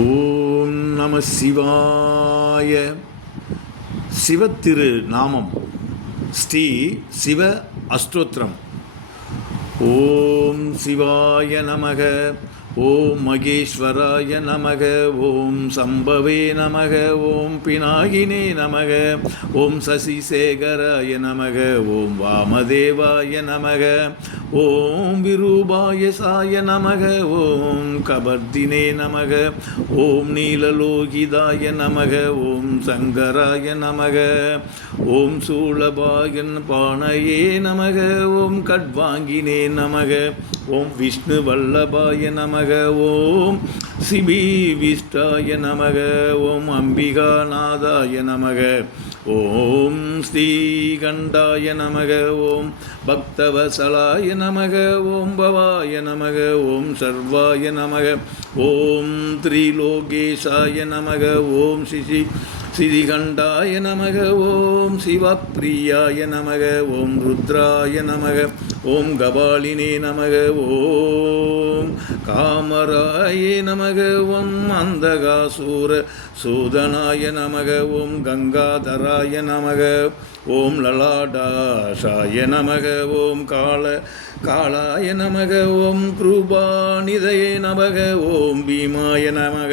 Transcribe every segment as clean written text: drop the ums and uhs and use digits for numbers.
ஓம் நம சிவாய. சிவத்திரு நாமம் ஸ்ரீ சிவ அஷ்டோத்திரம். ஓம் சிவாய நமக, ஓம் மகேஸ்வராய நமக, ஓம் சம்பவே நமக, ஓம் பினாகினே நமக, ஓம் சசிசேகராய நமக, ஓம் வாமதேவாய நமக, ஓம் விரூபாயசாய நமக, ஓம் கபர்தினே நமக, ஓம் நீலலோகிதாய நமக, ஓம் சங்கராய நமக, ஓம் சூளபாயன் பாணயே நமக, ஓம் கட்வாங்கினே நமக, ஓம் விஷ்ணு வல்லபாய நமக, ஓம் சிபி விஷ்டாய நமக, ஓம் அம்பிகாநாதாய நமக, ஓம் ஸ்ரீகண்டாய நமக, ஓம் பக்தவசலாய நமக, ஓம் பவாய நமக, ஓம் சர்வாய நமக, ஓம் திரிலோகேசாய நமக, ஓம் சிதிகண்டாய நமக, ஓம் சிவப்பிரியாய நமக, ஓம் ருத்ராய நமக, ஓம் கபாலினே நமக, ஓம் காமராய நமக, ஓம் அந்தகாசூர சூதனாய நமக, ஓம் கங்காதராய நமக, ஓம் லலாடாஷாய நமக, ஓம் காளாய நமக, ஓம் கிருபாநிதயே நமக, ஓம் பீமாய நமக,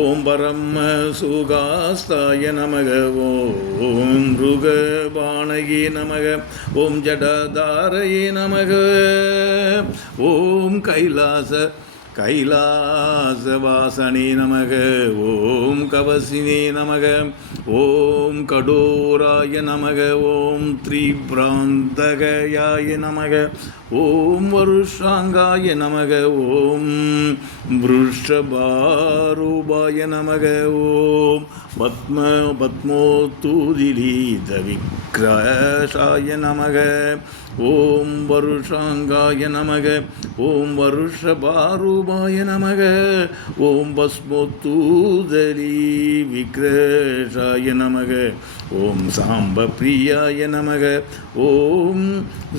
ஓம் பரம சுகாஸ்தாய நமக, ஓம் மிருகபாணயே நமக, ஓம் ஜடதாரயே நமக, ஓம் கைலாசவாசனே நமக, ஓம் கவசினே நமக, ஓம் கடோராய நமக, ஓம் திரிபிராந்தகயாய நமக, ஓம் வருஷாங்காய நமக, ஓம் விருஷபாரூபாய நமக, ஓம் பத்மோத்தூதிலீத விக்ரஷாய நமக, ஓம் வருஷாங்காய நமக, ஓம் வருஷபாரூபாய நமக, ஓம் பஸ்மோத்தூதலி விக்ரஷாய நமக, ஓம் சாம்ப பிரியாய நமக, ஓம்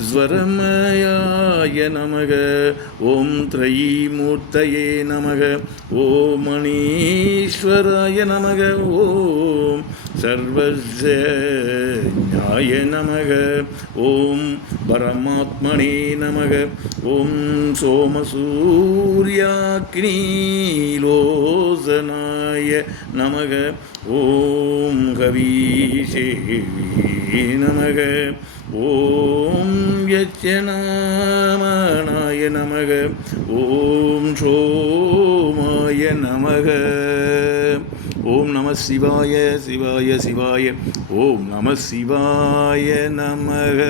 ஸ்வரமயாய நமக, ஓம் த்ரயீமூர்த்தயே நமக, ஓம் மணீஸ்வராய நமக, ஓம் சர்வஜ்ஞாய நமக, ஓம் பரமாத்மனே நமக, ஓம் சோமசூர்யாக்னீலோசனாய நமக, ஓம் கவீஷேவி நமக, ஓம் யட்சநாமனாய நமக, ஓம் சோமாய நமக. ஓம் நம சிவாய சிவாய சிவாய. ஓம் நம சிவாய நமக.